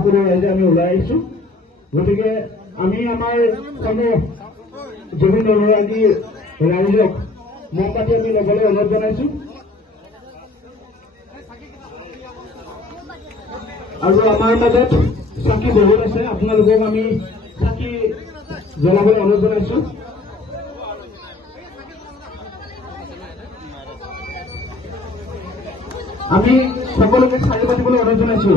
সকলো ৰাইজে আমি ওলাই আহিছো। গতিকে আমি আমাৰ জুবিন অনুৰাগী ৰাইজক মত পাতি আমি ল'বলৈ অনুৰোধ জনাইছো। আৰু আমাৰ মাজত চাকি বহুত আছে, আপোনালোকক আমি চাকি জ্বলাবলৈ অনুৰোধ জনাইছো। আমি সকলোকে চাকি পাতিবলৈ অনুৰোধ জনাইছো।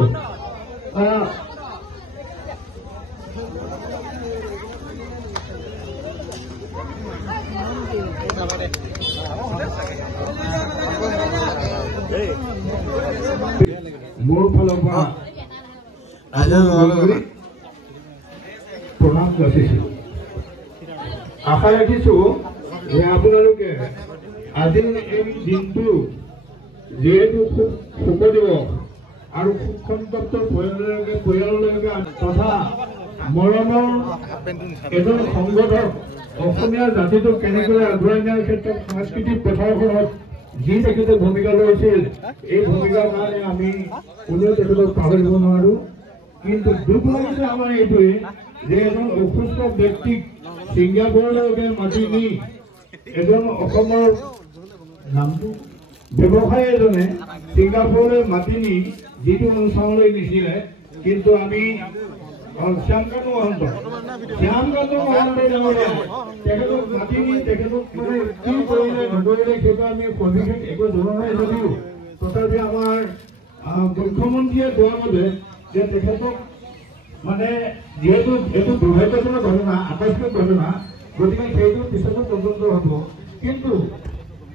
মোৰ ফালৰ পৰা প্ৰণাম যাচিছো। আশা ৰাখিছো যে আপোনালোকে আজিৰ এই দিনটো যিহেতু খুব শোক দিৱস আৰু সুখসন্তপ্ত পৰিয়াললৈকে তথা মৰমৰ এজন সংগঠক অসমীয়া জাতিটোক কেনেকৈ আগুৱাই নিয়াৰ ক্ষেত্ৰত সাংস্কৃতিক পথাৰখনত যি তেখেতে ভূমিকা লৈছিল, এই ভূমিকাৰ কাৰণে আমি কোনেও তেখেতক পাহৰিব নোৱাৰো। কিন্তু দুখ লাগিছে আমাৰ এইটোৱে যে এজন অসুস্থ ব্যক্তিক ছিংগাপুৰলৈকে মাতি নি এজন অসমৰ নামটো ব্যৱসায়ী এজনে ছিংগাপুৰলৈ মাতি নি যিটো অনুষ্ঠানলৈ নিছিলে, কিন্তু আমি শ্যামকানু মহন্ত তেখেতক মাতি নি তেখেতক মানে কি কৰিলে নকৰিলে সেইটো আমি সবিশেষ একো জনা নাই যদিও তথাপি আমাৰ মুখ্যমন্ত্ৰীয়ে কোৱা মতে যে তেখেতক মানে যিহেতু এইটো দুৰ্ভাগ্যজনক ঘটনা, আটাইতকৈ ঘটনা, গতিকে সেইটো পিছতো তদন্ত হ'ব। কিন্তু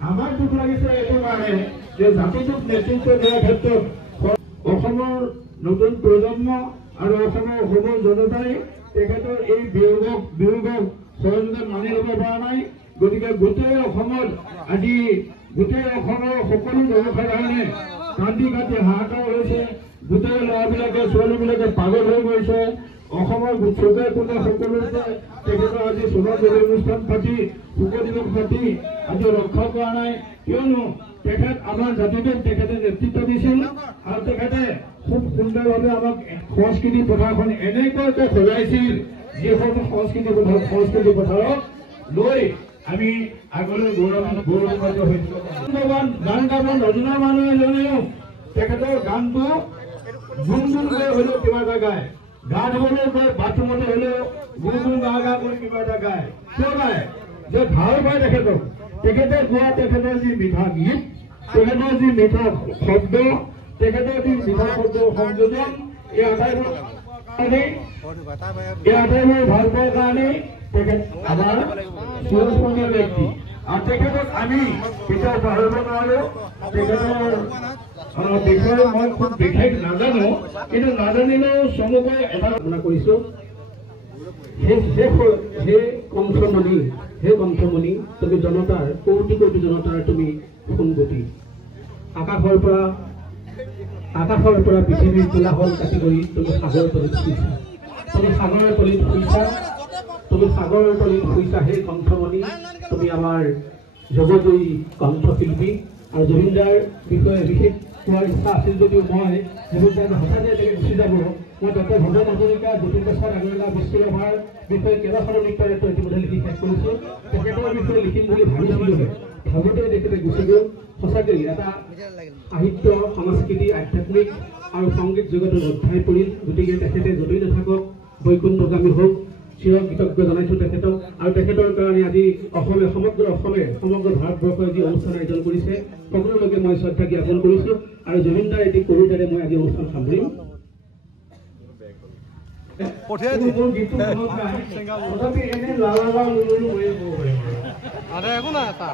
আমাৰ দুখ লাগিছে এইটো কাৰণে যে জাতিটোক নেতৃত্ব দিয়াৰ ক্ষেত্ৰত অসমৰ নতুন প্ৰজন্ম আৰু অসমৰ জনতাই তেখেতৰ এই বিয়োগক সহজতে মানি ল'ব পৰা নাই। গতিকে গোটেই অসমত আজি গোটেই অসমৰ সকলো জনসাধাৰণে কান্দি কাটি হাহাকাৰ হৈছে। গোটেই ল'ৰাবিলাকে ছোৱালীবিলাকে পাগল হৈ গৈছে। অসমৰ চুকে কোণে সকলোতে তেখেতৰ আজি সোণৰ অনুষ্ঠান পাতি শোক দিৱস পাতি আজি ৰক্ষা কৰা নাই। কিয়নো তেখেত আমাৰ জাতিটোক তেখেতে নেতৃত্ব দিছিল আৰু তেখেতে খুব সুন্দৰভাৱে আমাক সংস্কৃতি পথাৰখন এনেকুৱাকৈ সজাইছিল, যিখন সংস্কৃতি পথাৰক লৈ আমি আগলৈ গৌৰৱান্বিত হৈছিলো। গান গাব নজনা মানুহ এজনেও তেখেতৰ গানটো গুণগুণকৈ হলেও কিবা এটা গায়, গা ধুবলৈ গৈ বাথৰুমতে হলেও গুণগুণ গা কৰি কিবা এটা গায়। কিয় গায়? যে ভাল পায় তেখেতক। তেখেতে গোৱা তেখেতৰ যি মিঠা গীত, তেখেতৰ যি মিঠা শব্দ, তেখেতৰ যি মিঠা শব্দ সংযোজন, এই আটাইবোৰ ভাল পোৱাৰ কাৰণেই তেখেত আমাৰ চিৰস্মৰণীয় ব্যক্তি। আৰু তেখেতক আমি কেতিয়াও পাহৰিব নোৱাৰো। তেখেতৰ বিষয়ে মই খুব বিশেষ নাজানো, কিন্তু নাজানিলেও চমুকৈ এটা ঘটনা কৰিছো। সেই কণ্ঠমণি তুমি জনতাৰ কোটি কোটি জনতাৰ তুমি সোণগতি। আকাশৰ পৰা পৃথিৱীৰ কোলাহল কাটি কৰি তুমি সাগৰৰ তলিত শুইছা। তুমি সাগৰৰ তলিত শুইছা সেই কণ্ঠমণি। তুমি আমাৰ জগতজয়ী কণ্ঠশিল্পী। আৰু জুবিনদাৰ বিষয়ে বিশেষ কোৱাৰ ইচ্ছা আছিল যদিও মই জুবিনদাৰ হঠাতে এনেকৈ গুচি যাব, মই ডক্টৰ ভূপেন হাজৰিকা, জ্যোতি প্ৰসাদ আগৰৱালা, বিষ্ণুৰাভাৰ বিষয়ে কেইবাখনো নৃত্য ইতিমধ্যে লিখি শেষ কৰিছো। তেখেতৰ বিষয়ে লিখিম বুলি ভাবিছিলো, ভাবোতে তেখেতে গুচি গ'ল। সঁচাকৈ এটা সাহিত্য, সংস্কৃতি, আধ্যাত্মিক আৰু সংগীত জগতৰ অধ্যায় পৰিল। গতিকে তেখেতে য'তেই নাথাকক বৈকুণ্ঠগামী হওক, চিৰ কৃতজ্ঞ জনাইছো তেখেতক। আৰু তেখেতৰ কাৰণে আজি সমগ্ৰ ভাৰতবৰ্ষই যি অনুষ্ঠান আয়োজন কৰিছে সকলোলৈকে মই শ্ৰদ্ধা জ্ঞাপন কৰিছো। আৰু জুবিনদাৰ এটি কবিতাৰে মই আজি অনুষ্ঠান সামৰিম।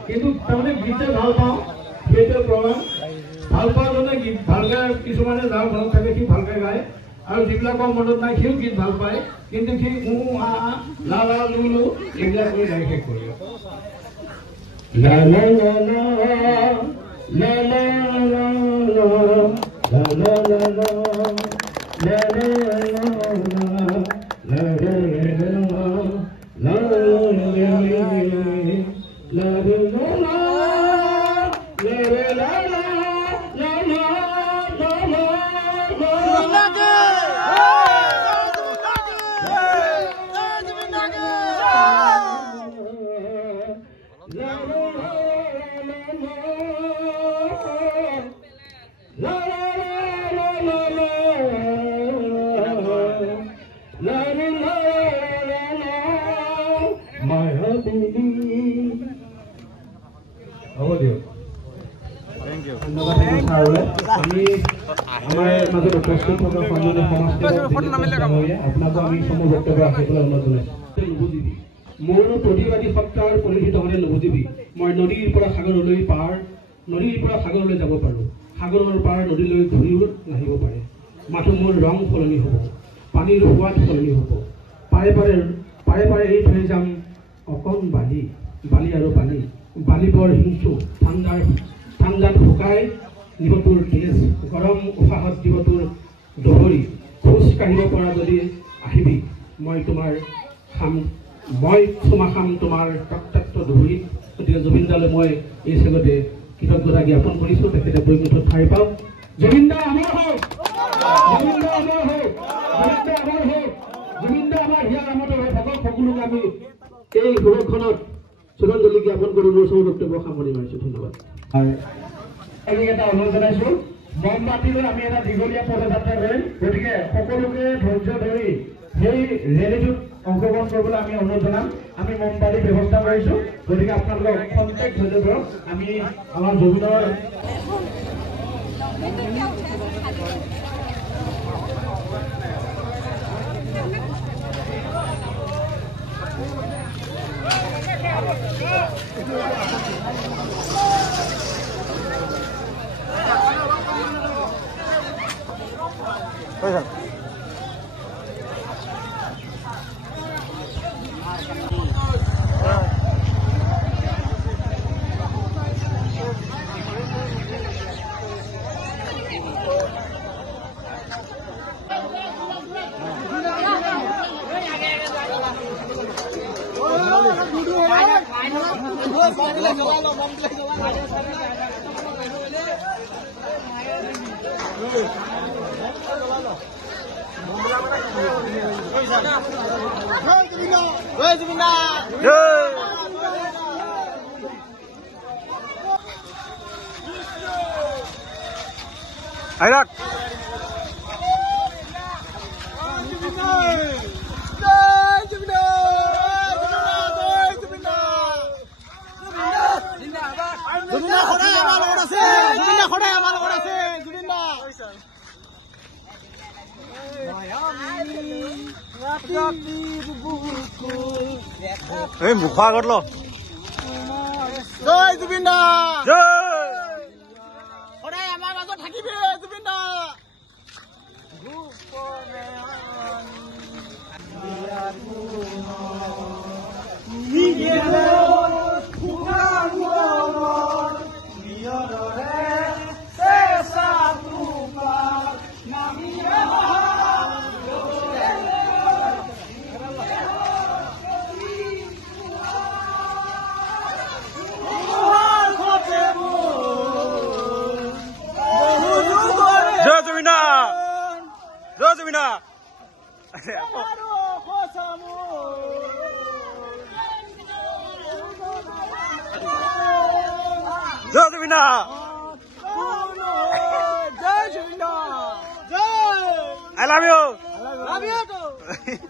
কিন্তু তাৰমানে গীতে ভাল পাওঁ, সেইটো প্ৰমাণ। ভাল পাওঁ জনে গীত ভাল গায়, কিছুমানে যাৰ মনত থাকে সি ভালকে গায়, আৰু যিবিলাকৰ মনত নাই সিও গীত ভাল পায়, কিন্তু সি লা লা লু এইবিলাক কৰি গাই শেষ কৰিব। লা লা লা লা লা লা লা লা লা লা লা La উপস্থিত থকা সন্মানীয় সমাজসেৱক আপোনাকো আমি সমূহ বক্তব্য ৰাখি পেলাই অনুৰোধ জনাইছোঁ। নুবুজিবি মোৰ প্ৰতিবাদী সত্তাৰ পৰিচিত হ'লে নুবুজিবি মই নদীৰ পৰা সাগৰলৈ পাৰ, নদীৰ পৰা সাগৰলৈ যাব পাৰোঁ, সাগৰৰ পাৰ নদীলৈ ঘূৰিও নাহিব পাৰে। মাথো মোৰ ৰং সলনি হ'ব, পানীৰ সোৱাদ সলনি হ'ব, পাৰে পাৰে পাৰে পাৰে এৰি থৈ যাম অকণ বালি, বালি আৰু পানী, বালি বৰ হিংসু, ঠাণ্ডাত শুকাই নিব তোৰ তেজ, গৰম উশাহত দিব তোৰ দহৰি, খোজ কাঢ়িব পৰা যদি আহিবি মই তোমাৰ মই চুমা খাম তোমাৰ ৰক্তাক্ত দহৰিত। গতিকে জুবিন দালৈ মই এই চেগতে কৃতজ্ঞতা জ্ঞাপন কৰিছোঁ। তেখেতে বৈকুণ্ঠত ঠাই পাওক। জুবিন দা আমাৰ হওক, জুবিন দা আমাৰ হওক, জুবিন দা আমাৰ হওক, জুবিন দা আমাৰ হিয়াৰ আমতে হৈ থাকক। সকলোকে আমি এই সুৰক্ষণত শ্ৰদ্ধাঞ্জলি জ্ঞাপন কৰি মোৰ চমু বক্তব্য সামৰণি মাৰিছোঁ। ধন্যবাদ। এটা অনুৰোধ জনাইছোঁ, মমবাতিলৈ আমি এটা দীঘলীয়া পদযাত্ৰা কৰিম। গতিকে সকলোকে ধৈৰ্য ধৰি সেই ৰেলীটোত অংশগ্ৰহণ কৰিবলৈ আমি অনুৰোধ জনাম। আমি মমবাতিৰ ব্যৱস্থা কৰিছোঁ। গতিকে আপোনালোকক খন্তেক ধৈৰ্য ধৰক। আমি আমাৰ জুবিনৰ Airak. Hey, muka agak lo. Jai Jubinda. Jai. Orai amar magot থাকিবে Jubinda. Jubinda. Jubinda. I love you. Love you too.